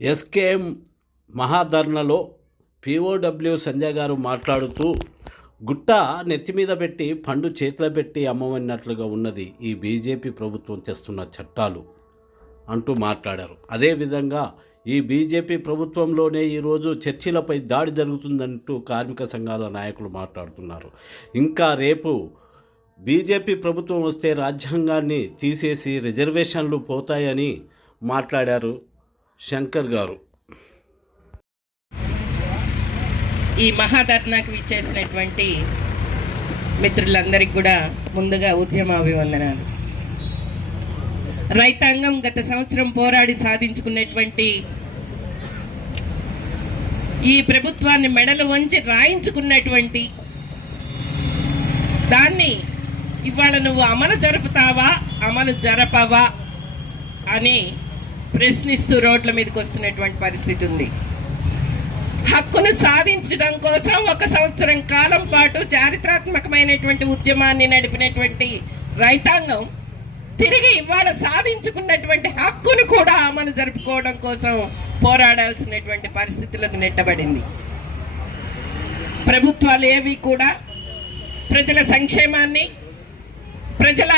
SKM మహాధర్నలో POW Sanjay గారు మాట్లాడుతూ గుట్ట నెత్తి మీద పెట్టి పండు చేతిలో పెట్టి అమ్మవన్నట్లుగా ఉన్నది ఈ బీజేపీ ప్రభుత్వం తెస్తున్న చట్టాలు అంటూ మాట్లాడారు. అదేవిధంగా ఈ బీజేపీ ప్రభుత్వంలోనే ఈరోజు చర్చిలపై దాడి జరుగుతుందంటూ కార్మిక సంఘాల నాయకులు మాట్లాడుతున్నారు. ఇంకా రేపు బీజేపీ ప్రభుత్వం వస్తే రాజ్యాంగాన్ని తీసేసి రిజర్వేషన్లు పోతాయని మాట్లాడారు శంకర్ గారు. ఈ మహాధర్నాకు విచ్చేసినటువంటి మిత్రులందరికీ కూడా ముందుగా ఉద్యమ అభివందనాలు. రైతాంగం గత సంవత్సరం పోరాడి సాధించుకున్నటువంటి ఈ ప్రభుత్వాన్ని మెడలు వంచి రాయించుకున్నటువంటి దాన్ని ఇవాళ నువ్వు అమలు జరుపుతావా అమలు జరపవా అని ప్రశ్నిస్తూ రోడ్ల మీదకి వస్తున్నటువంటి పరిస్థితి ఉంది. హక్కును సాధించడం కోసం 1 సంవత్సరం కాలం పాటు చారిత్రాత్మకమైనటువంటి ఉద్యమాన్ని నడిపినటువంటి రైతాంగం తిరిగి ఇవాళ సాధించుకున్నటువంటి హక్కును కూడా అమలు జరుపుకోవడం కోసం పోరాడాల్సినటువంటి పరిస్థితులకు నెట్టబడింది. ప్రభుత్వాలు ఏవి కూడా ప్రజల సంక్షేమాన్ని ప్రజల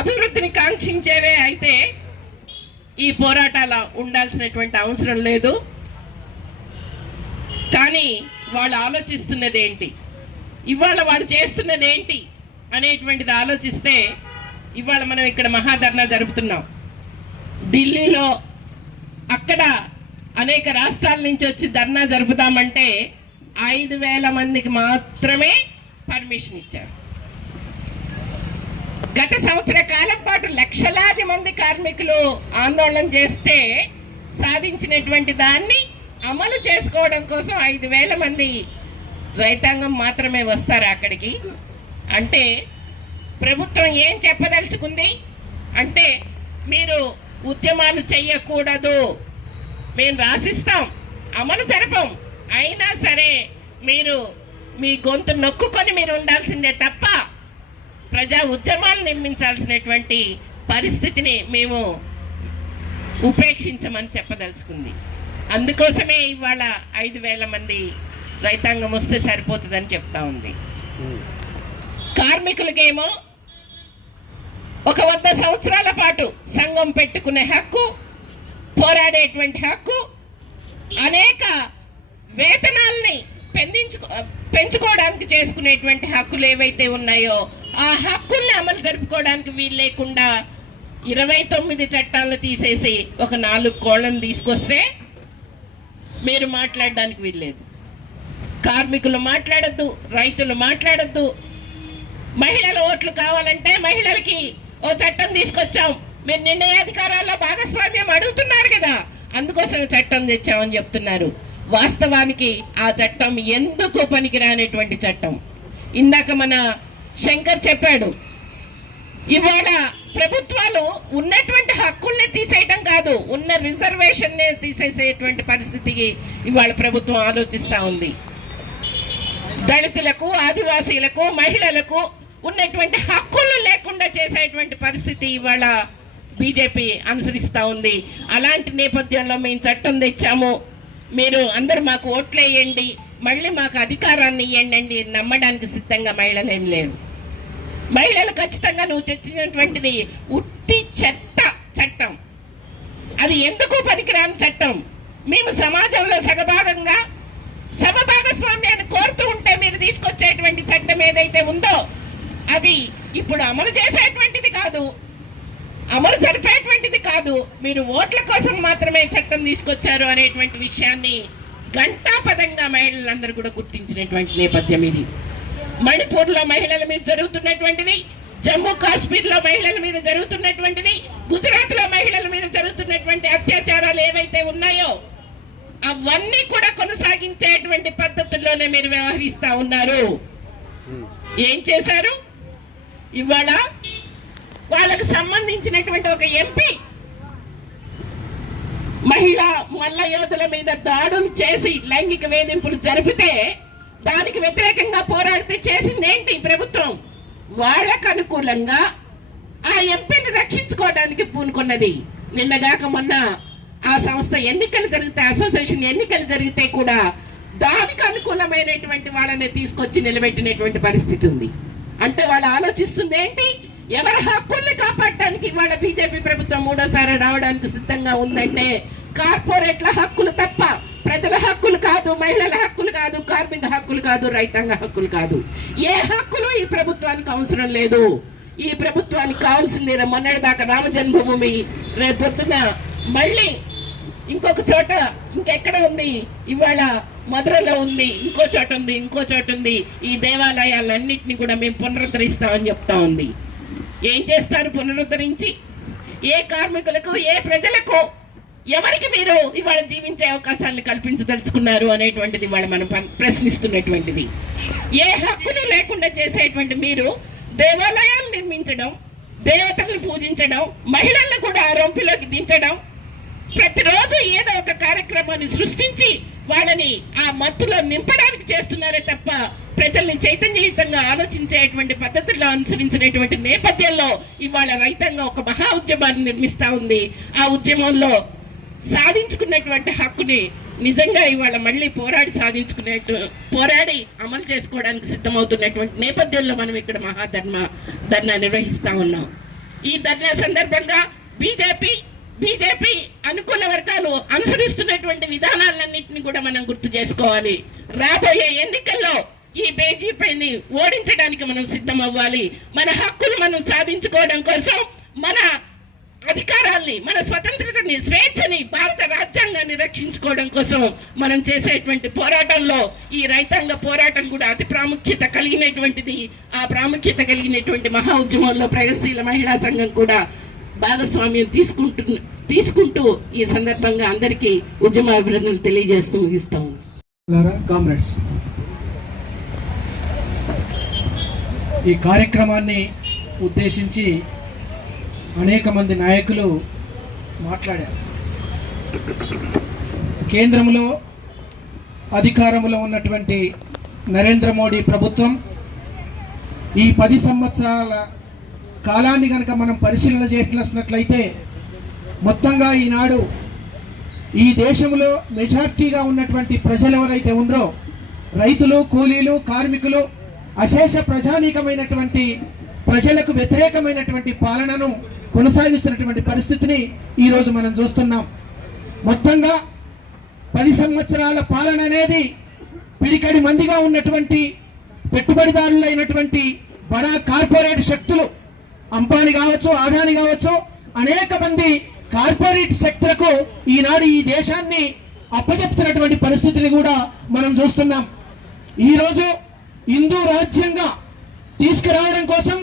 అభివృద్ధిని కాంక్షించేవే అయితే ఈ పోరాటాల ఉండాల్సినటువంటి అవసరం లేదు. కానీ వాళ్ళు ఆలోచిస్తున్నది ఏంటి, ఇవాళ వాళ్ళు చేస్తున్నది ఏంటి అనేటువంటిది ఆలోచిస్తే ఇవాళ మనం ఇక్కడ మహాధర్నా జరుపుతున్నాం. ఢిల్లీలో అక్కడ అనేక రాష్ట్రాల నుంచి వచ్చి ధర్నా జరుపుతామంటే 5,000 మందికి మాత్రమే పర్మిషన్ ఇచ్చారు. గత సంవత్సర కాలం పాటు లక్షలాది మంది కార్మికులు ఆందోళన చేస్తే సాధించినటువంటి దాన్ని అమలు చేసుకోవడం కోసం 5,000 మంది రైతాంగం మాత్రమే వస్తారు అక్కడికి. అంటే ప్రభుత్వం ఏం చెప్పదలుచుకుంది అంటే, మీరు ఉద్యమాలు చెయ్యకూడదు, మేము రాసిస్తాం, అమలు జరపం, అయినా సరే మీరు మీ గొంతు నొక్కుకొని మీరు ఉండాల్సిందే తప్ప ప్రజా ఉద్యమాలు నిర్మించాల్సినటువంటి పరిస్థితిని మేము ఉపేక్షించమని చెప్పదలుచుకుంది. అందుకోసమే ఇవాళ 5,000 మంది రైతాంగం వస్తే సరిపోతుందని చెప్తా ఉంది. కార్మికులకేమో 100 సంవత్సరాల పాటు సంఘం పెట్టుకునే హక్కు, పోరాడేటువంటి హక్కు, అనేక వేతనాల్ని పెంచుకోవడానికి చేసుకునేటువంటి హక్కులు ఏవైతే ఉన్నాయో ఆ హక్కుల్ని అమలు జరుపుకోవడానికి వీలు లేకుండా 29 చట్టాలను తీసేసి ఒక 4 కోళ్లను తీసుకొస్తే మీరు మాట్లాడడానికి వీల్లేదు. కార్మికులు మాట్లాడద్దు, రైతులు మాట్లాడద్దు. మహిళల ఓట్లు కావాలంటే మహిళలకి ఓ చట్టం తీసుకొచ్చాం, మీరు నిర్ణయాధికారాల్లో భాగస్వామ్యం అడుగుతున్నారు కదా, అందుకోసం చట్టం తెచ్చామని చెప్తున్నారు. వాస్తవానికి ఆ చట్టం ఎందుకు పనికిరానటువంటి చట్టం. ఇందాక మన శంకర్ చెప్పాడు, ఇవాళ ప్రభుత్వాలు ఉన్నటువంటి హక్కుల్ని తీసేయడం కాదు, ఉన్న రిజర్వేషన్నే తీసేసేటువంటి పరిస్థితికి ఇవాళ ప్రభుత్వం ఆలోచిస్తూ ఉంది. దళితులకు, ఆదివాసీలకు, మహిళలకు ఉన్నటువంటి హక్కులు లేకుండా చేసేటువంటి పరిస్థితి ఇవాళ బీజేపీ అనుసరిస్తూ ఉంది. అలాంటి నేపథ్యంలో మేము చట్టం తెచ్చాము, మీరు అందరూ మాకు ఓట్లేయండి, మళ్ళీ మాకు అధికారాన్ని ఇవ్వండి నమ్మడానికి సిద్ధంగా మహిళలు ఏం లేరు. మహిళలు ఖచ్చితంగా నువ్వు తెచ్చినటువంటిది ఉట్టి చెత్త చట్టం, అది ఎందుకు పనికిరాని చట్టం. మేము సమాజంలో సగభాగంగా సమభాగస్వామ్యాన్ని కోరుతూ ఉంటే మీరు తీసుకొచ్చేటువంటి చట్టం ఏదైతే ఉందో అది ఇప్పుడు అమలు చేసేటువంటిది కాదు, అమలు జరిపేటువంటిది కాదు, మీరు ఓట్ల కోసం మాత్రమే చట్టం తీసుకొచ్చారు అనేటువంటి విషయాన్ని ఘంటాపదంగా మహిళలందరూ కూడా గుర్తించినటువంటి నేపథ్యం ఇది. మణిపూర్లో మహిళల మీద జరుగుతున్నటువంటిది, జమ్మూ కాశ్మీర్లో మహిళల మీద జరుగుతున్నటువంటిది, గుజరాత్లో మహిళల మీద జరుగుతున్నటువంటి అత్యాచారాలు ఏవైతే ఉన్నాయో అవన్నీ కూడా కొనసాగించేటువంటి పద్ధతుల్లోనే మీరు వ్యవహరిస్తా ఉన్నారు. ఏం చేశారు? ఇవాళ వాళ్ళకు సంబంధించినటువంటి ఒక ఎంపీ మహిళా మల్ల యోధుల మీద దాడులు చేసి లైంగిక వేధింపులు జరిపితే దానికి వ్యతిరేకంగా పోరాడితే చేసింది ఏంటి ఈ ప్రభుత్వం? వాళ్ళకు అనుకూలంగా ఆ ఎంపీని రక్షించుకోవడానికి పూనుకున్నది. నిన్నగాక మొన్న ఆ సంస్థ ఎన్నికలు జరిగితే, అసోసియేషన్ ఎన్నికలు జరిగితే కూడా దానికి అనుకూలమైనటువంటి వాళ్ళని తీసుకొచ్చి నిలబెట్టినటువంటి పరిస్థితి ఉంది. అంటే వాళ్ళు ఆలోచిస్తుంది ఏంటి? ఎవరి హక్కుల్ని కాపాడటానికి ఇవాళ బీజేపీ ప్రభుత్వం మూడోసారి రావడానికి సిద్ధంగా ఉందంటే కార్పొరేట్ల హక్కులు తప్ప ప్రజల హక్కులు కాదు, మహిళల హక్కులు కాదు, కార్మిక హక్కులు కాదు, రైతాంగ హక్కులు కాదు. ఏ హక్కులు ఈ ప్రభుత్వానికి అవసరం లేదు. ఈ ప్రభుత్వానికి కావాల్సింది మొన్నటిదాకా రామ జన్మభూమి, రేపొద్దున మళ్ళీ ఇంకొక చోట ఇంకెక్కడ ఉంది, ఇవాళ మధురలో ఉంది, ఇంకో చోట ఉంది, ఇంకో చోట ఉంది. ఈ దేవాలయాలన్నింటినీ కూడా మేము పునరుద్ధరిస్తామని చెప్తా ఉంది. ఏం చేస్తారు పునరుద్ధరించి? ఏ కార్మికులకు, ఏ ప్రజలకు, ఎవరికి మీరు ఇవాళ జీవించే అవకాశాలను కల్పించదలుచుకున్నారు అనేటువంటిది ఇవాళ మనం ప్రశ్నిస్తున్నటువంటిది. ఏ హక్కును లేకుండా చేసేటువంటి మీరు దేవాలయాలు నిర్మించడం, దేవతలను పూజించడం, మహిళలను కూడా రొంపిలోకి దించడం, ప్రతిరోజు ఏదో ఒక కార్యక్రమాన్ని సృష్టించి వాళ్ళని ఆ మత్తులో నింపడానికి చేస్తున్నారే తప్ప ప్రజల్ని చైతన్యయుతంగా ఆలోచించేటువంటి పద్ధతుల్లో అనుసరించినటువంటి నేపథ్యంలో ఇవాళ రైతాంగం ఒక మహా ఉద్యమాన్ని నిర్మిస్తా ఉంది. ఆ ఉద్యమంలో సాధించుకున్నటువంటి హక్కుని నిజంగా ఇవాళ మళ్ళీ పోరాడి అమలు చేసుకోవడానికి సిద్ధమవుతున్నటువంటి నేపథ్యంలో మనం ఇక్కడ ధర్నా నిర్వహిస్తా ఉన్నాం. ఈ ధర్నా సందర్భంగా బీజేపీ అనుకూల వర్గాలు అనుసరిస్తున్నటువంటి విధానాలన్నింటినీ కూడా మనం గుర్తు చేసుకోవాలి. రాబోయే ఎన్నికల్లో ఈ బీజేపీని ఓడించడానికి మనం సిద్ధం అవ్వాలి. మన హక్కులు మనం సాధించుకోవడం కోసం, మన అధికారాల్ని, మన స్వతంత్రతని, స్వేచ్ఛని, భారత రాజ్యాంగాన్ని రక్షించుకోవడం కోసం మనం చేసేటువంటి పోరాటంలో ఈ రైతాంగ పోరాటం కూడా అతి ప్రాముఖ్యత కలిగినటువంటిది. ఆ ప్రాముఖ్యత కలిగినటువంటి మహా ఉద్యమంలో ప్రగతిశీల మహిళా సంఘం కూడా భాగస్వామ్యం తీసుకుంటూ ఈ సందర్భంగా అందరికీ ఉద్యమ అభినందనలు తెలియజేస్తూ ముగిస్తాం. కామ్రేడ్స్, ఈ కార్యక్రమాన్ని ఉద్దేశించి అనేక మంది నాయకులు మాట్లాడారు. కేంద్రంలో అధికారంలో ఉన్నటువంటి నరేంద్ర మోడీ ప్రభుత్వం ఈ 10 సంవత్సరాల కాలాన్ని కనుక మనం పరిశీలన చేసినట్లయితే మొత్తంగా ఈనాడు ఈ దేశంలో మెజార్టీగా ఉన్నటువంటి ప్రజలు ఎవరైతే ఉన్నారో, రైతులు, కూలీలు, కార్మికులు, అశేష ప్రజానీకమైనటువంటి ప్రజలకు వ్యతిరేకమైనటువంటి పాలనను కొనసాగిస్తున్నటువంటి పరిస్థితిని ఈరోజు మనం చూస్తున్నాం. మొత్తంగా 10 సంవత్సరాల పాలన అనేది పిడికడి మందిగా ఉన్నటువంటి పెట్టుబడిదారులైనటువంటి బడా కార్పొరేట్ శక్తులు, అంబానీ కావచ్చు, అదానీ కావచ్చు, అనేక మంది కార్పొరేట్ శక్తులకు ఈనాడు ఈ దేశాన్ని అప్పచెప్తున్నటువంటి పరిస్థితిని కూడా మనం చూస్తున్నాం. ఈరోజు హిందూ రాజ్యంగా తీసుకురావడం కోసం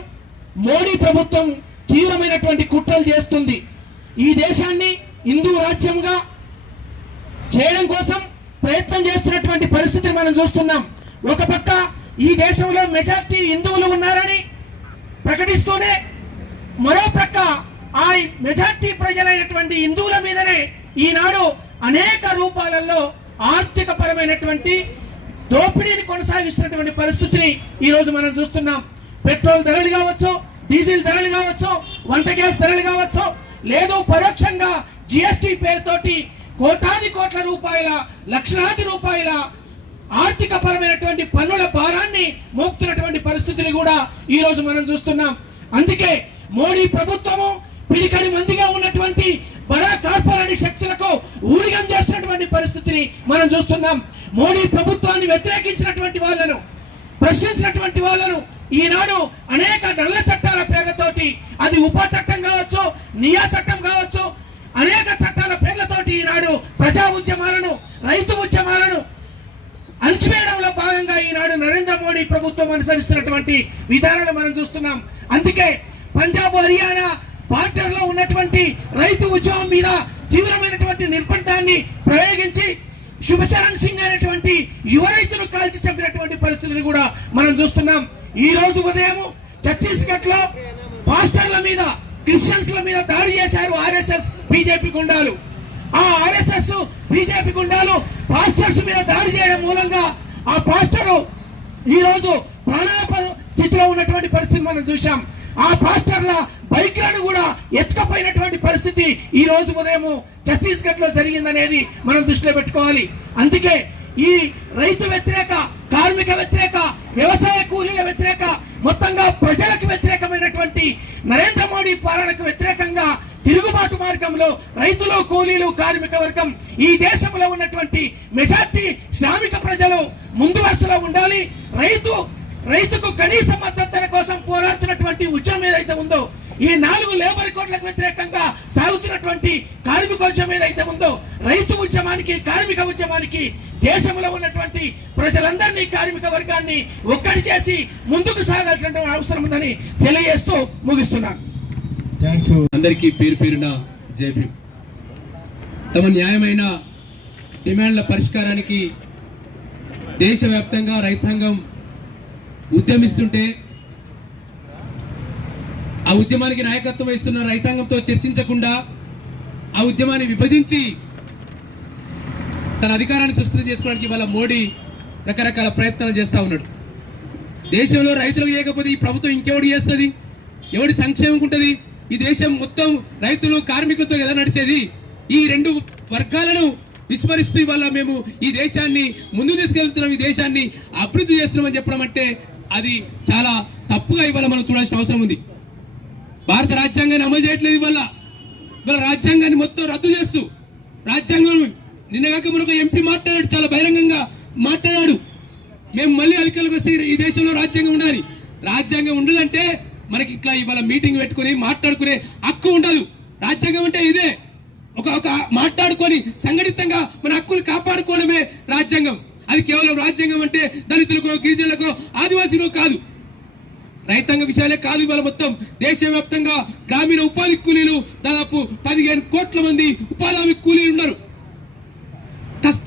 మోడీ ప్రభుత్వం తీవ్రమైనటువంటి కుట్రలు చేస్తుంది. ఈ దేశాన్ని హిందూ రాజ్యంగా చేయడం కోసం ప్రయత్నం చేస్తున్నటువంటి పరిస్థితిని మనం చూస్తున్నాం. ఒక పక్క ఈ దేశంలో మెజార్టీ హిందువులు ఉన్నారని ప్రకటిస్తూనే, మరో ప్రక్క ఆ మెజార్టీ ప్రజలైనటువంటి హిందువుల మీదనే ఈనాడు అనేక రూపాలలో ఆర్థిక పరమైనటువంటి దోపిడీని కొనసాగిస్తున్నటువంటి పరిస్థితిని ఈరోజు మనం చూస్తున్నాం. పెట్రోల్ ధరలు కావచ్చు, డీజిల్ ధరలు కావచ్చు, వంట గ్యాస్ ధరలు కావచ్చు, లేదు పరోక్షంగా జిఎస్టీ పేరుతోటి కోటాది కోట్ల రూపాయల, లక్షలాది రూపాయల ఆర్థిక పరమైనటువంటి పన్నుల భారాన్ని మోపుతున్నటువంటి పరిస్థితిని కూడా ఈరోజు మనం చూస్తున్నాం. అందుకే మోడీ ప్రభుత్వము పిడికడి మందిగా ఉన్నటువంటి బడా కార్పొరేట్ శక్తులకు ఊడిగం చేస్తున్నటువంటి పరిస్థితిని మనం చూస్తున్నాం. మోడీ ప్రభుత్వాన్ని వ్యతిరేకించినటువంటి వాళ్ళను, ప్రశ్నించినటువంటి వాళ్ళను ఈనాడు అనేక నల్ల చట్టాల పేర్లతోటి, అది ఉప చట్టం కావచ్చు, నియా చట్టం కావచ్చు, అనేక చట్టాల పేర్లతోటి ఈనాడు ప్రజా ఉద్యమాలను, రైతు ఉద్యమాలను అణచివేయడంలో భాగంగా ఈనాడు నరేంద్ర మోడీ ప్రభుత్వం అనుసరిస్తున్నటువంటి విధానాలు మనం చూస్తున్నాం. అందుకే పంజాబ్, హర్యానా బార్డర్లో ఉన్నటువంటి రైతు ఉద్యమం మీద తీవ్రమైనటువంటి నిర్బంధాన్ని ప్రయోగించి శుభచరణ్ సింగ్ అనేటువంటి యువ రైతును కాల్చి చంపినటువంటి పరిస్థితిని కూడా మనం చూస్తున్నాం. ఈ రోజు ఉదయం ఛత్తీస్గఢ్ లో పాస్టర్ల మీద, క్రిస్టియన్స్ల మీద దాడి చేశారు ఆర్ఎస్ఎస్ బీజేపీ గుండాలు. ఆ ఆర్ఎస్ఎస్ బీజేపీ గుండాలు పాస్టర్స్ మీద దాడి చేయడం మూలంగా ఆ పాస్టరు ఈ రోజు ప్రాణాపాయ స్థితిలో ఉన్నటువంటి పరిస్థితి మనం చూసాం. ఆ పాస్టర్ల బైక్లను కూడా ఎత్తుకపోయినటువంటి పరిస్థితి ఈ రోజు ఉదయం ఛత్తీస్గఢ్ లో జరిగిందనేది మనం దృష్టిలో పెట్టుకోవాలి. అందుకే ఈ రైతు వ్యతిరేక, కార్మిక వ్యతిరేక, వ్యవసాయ కూలీల వ్యతిరేక, మొత్తంగా ప్రజలకు వ్యతిరేకమైనటువంటి నరేంద్ర మోడీ పాలనకు వ్యతిరేకంగా తిరుగుబాటు మార్గంలో రైతులు, కూలీలు, కార్మిక వర్గం, ఈ దేశంలో ఉన్నటువంటి మెజార్టీ శ్రామిక ప్రజలు ముందు వరుసలో ఉండాలి. రైతుకు కనీస మద్దతు ధర కోసం పోరాడుతున్నటువంటి ఉద్యమం ఏదైతే ఉందో, ఈ 4 లేబర్ కోడ్లకు వ్యతిరేకంగా సాగుతున్నటువంటి కార్మికోద్యమం ఏదైతే ఉందో, రైతు ఉద్యమానికి, కార్మిక ఉద్యమానికి దేశంలో ఉన్నటువంటి ప్రజలందరినీ, కార్మిక వర్గాన్ని ఒక్కటి చేసి ముందుకు సాగాల్సిన అవసరం ఉందని తెలియజేస్తూ ముగిస్తున్నాను. అందరికీ పేరు పేరున జై భీమ్. తమ న్యాయమైన డిమాండ్ల పరిష్కారానికి దేశవ్యాప్తంగా రైతాంగం ఉద్యమిస్తుంటే, ఆ ఉద్యమానికి నాయకత్వం వహిస్తున్న రైతాంగంతో చర్చించకుండా ఆ ఉద్యమాన్ని విభజించి తన అధికారాన్ని సుస్థిరం చేసుకోవడానికి ఇవాళ మోడీ రకరకాల ప్రయత్నాలు చేస్తూ ఉన్నాడు. దేశంలో రైతులకు చేయకపోతే ఈ ప్రభుత్వం ఇంకెవడు చేస్తుంది? ఎవడి సంక్షేమం ఉంటుంది? ఈ దేశం మొత్తం రైతులు, కార్మికులతో కదా నడిచేది. ఈ 2 వర్గాలను విస్మరిస్తూ ఇవాళ మేము ఈ దేశాన్ని ముందుకు తీసుకెళ్తున్నాం, ఈ దేశాన్ని అభివృద్ధి చేస్తున్నామని చెప్పడం అంటే అది చాలా తప్పుగా ఇవాళ మనం చూడాల్సిన అవసరం ఉంది. భారత రాజ్యాంగాన్ని అమలు చేయట్లేదు. ఇవాళ రాజ్యాంగాన్ని మొత్తం రద్దు చేస్తూ, రాజ్యాంగం నిన్నగాక మనకు ఎంపీ మాట్లాడాడు, చాలా బహిరంగంగా మాట్లాడాడు, మేము మళ్ళీ అధికారులకు వస్తే ఈ దేశంలో రాజ్యాంగం ఉండాలి. రాజ్యాంగం ఉండదంటే మనకి ఇట్లా ఇవాళ మీటింగ్ పెట్టుకుని మాట్లాడుకునే హక్కు ఉండదు. రాజ్యాంగం అంటే ఇదే, ఒక మాట్లాడుకొని సంఘటితంగా మన హక్కులు కాపాడుకోవడమే రాజ్యాంగం. అది కేవలం రాజ్యాంగం అంటే దళితులకు, గిరిజనులకు, ఆదివాసీలకు కాదు, రైతాంగ విషయాలే కాదు. ఇవాళ మొత్తం దేశవ్యాప్తంగా గ్రామీణ ఉపాధి కూలీలు దాదాపు 15 కోట్ల మంది ఉపాధి హామీ కూలీలు ఉన్నారు.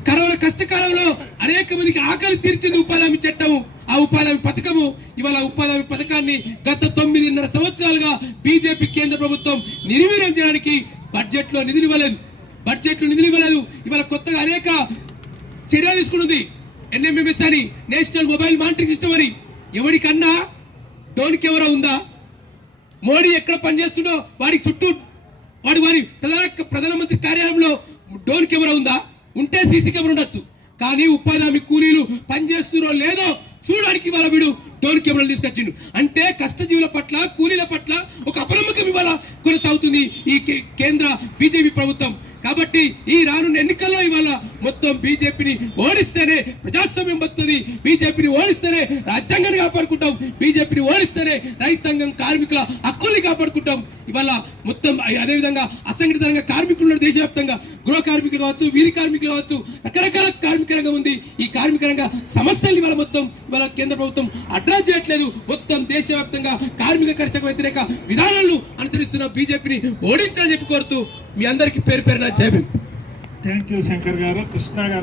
కరోనా కష్టకాలంలో అనేక మందికి ఆకలి తీర్చింది ఉపాధి హామీ చట్టము, ఆ ఉపాధి హామీ పథకము. ఇవాళ ఉపాధి హామీ పథకాన్ని గత 9.5 సంవత్సరాలుగా బీజేపీ కేంద్ర ప్రభుత్వం నిర్వీర్యం చేయడానికి బడ్జెట్లో నిధులు ఇవ్వలేదు. ఇవాళ కొత్తగా అనేక చర్యలు తీసుకున్నది. NMMS అని, నేషనల్ మొబైల్ మానిటరింగ్ సిస్టమ్ అని. ఎవరికన్నా డోన్ కెమెరా ఉందా? మోడీ ఎక్కడ పనిచేస్తుండో వాడి చుట్టూ వారి ప్రధానమంత్రి కార్యాలయంలో డోన్ కెమెరా ఉందా? ఉంటే సీసీ కెమెరా ఉండొచ్చు. కానీ ఉపాధి హామీ కూలీలు పనిచేస్తున్నారో లేదో చూడడానికి ఇవాళ వీడు డోన్ కెమెరాలు తీసుకొచ్చిండు. అంటే కష్టజీవుల పట్ల, కూలీల పట్ల ఒక అపనమ్మకం ఇవాళ కొనసాగుతుంది ఈ కేంద్ర బీజేపీ ప్రభుత్వం. కాబట్టి ఈ రానున్న ఎన్నికల్లో ఇవాళ మొత్తం బీజేపీని ఓడిస్తేనే ప్రజాస్వామ్యం వస్తుంది, బీజేపీని ఓడిస్తేనే రాజ్యాంగాన్ని కాపాడుకుంటాం, బీజేపీని ఓడిస్తేనే రైతాంగం, కార్మికుల హక్కుల్ని కాపాడుకుంటాం. ఇవాళ మొత్తం అదేవిధంగా అసంఘటిత రంగ కార్మికులు ఉన్నారు దేశవ్యాప్తంగా. గృహ కార్మికులు కావచ్చు, వీధి కార్మికులు కావచ్చు, రకరకాల కార్మిక రంగం ఉంది. ఈ కార్మిక రంగ సమస్యలు ఇవాళ మొత్తం ఇవాళ కేంద్ర ప్రభుత్వం అడ్రస్ చేయట్లేదు. మొత్తం దేశవ్యాప్తంగా కార్మిక కర్షక వ్యతిరేక విధానాలను అనుసరిస్తున్న బీజేపీని ఓడించాలని చెప్పి కోరుతూ మీ అందరికీ పేరు పేరున జై భీమ్. థ్యాంక్ యూ శంకర్ గారు. కృష్ణ గారు.